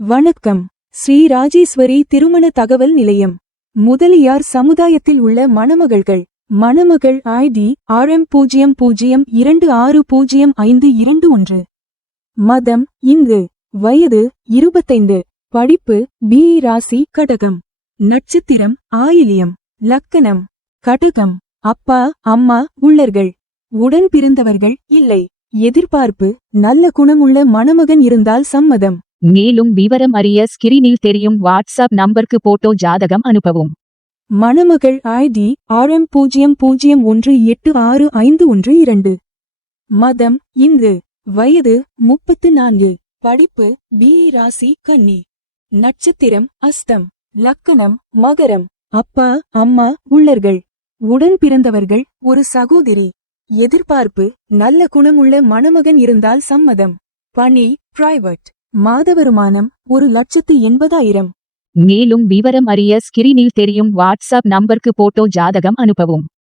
வணக்கம். ஸ்ரீ ராஜேஸ்வரி திருமண தகவல் நிலையம். முதலியார் சமுதாயத்தில் உள்ள மணமகள்கள். மணமகள் ID RM00260521. மதம் இந்து. வயது 25. படிப்பு BE. ராசி கடகம். நட்சத்திரம் ஆயில்யம். லக்கணம் கடகம். அப்பா அம்மா உள்ளர்கள். உடன் பிறந்தவர்கள் இல்லை. எதிர்பார்ப்பு நல்ல குணமுள்ள மணமகன் இருந்தால் சம்மதம். மேலும் விவரம் அறிய ஸ்கிரீனில் தெரியும் வாட்ஸ்அப் நம்பருக்கு போட்டோ ஜாதகம் அனுப்பவும். மணமகள் ID RM00186512. மதம் இந்து. வயது 34. படிப்பு BE. ராசி கன்னி. நட்சத்திரம் அஸ்தம். லக்கணம் மகரம். அப்பா அம்மா உள்ளர்கள். உடன் பிறந்தவர்கள் ஒரு சகோதரி. எதிர்பார்ப்பு நல்ல குணமுள்ள மணமகன் இருந்தால் சம்மதம். பணி பிரைவேட். மாத வருமானம் 1,80,000. மேலும் விவரம் அறிய ஸ்கிரீனில் தெரியும் வாட்ஸ்அப் நம்பருக்கு போட்டோ ஜாதகம் அனுப்பவும்.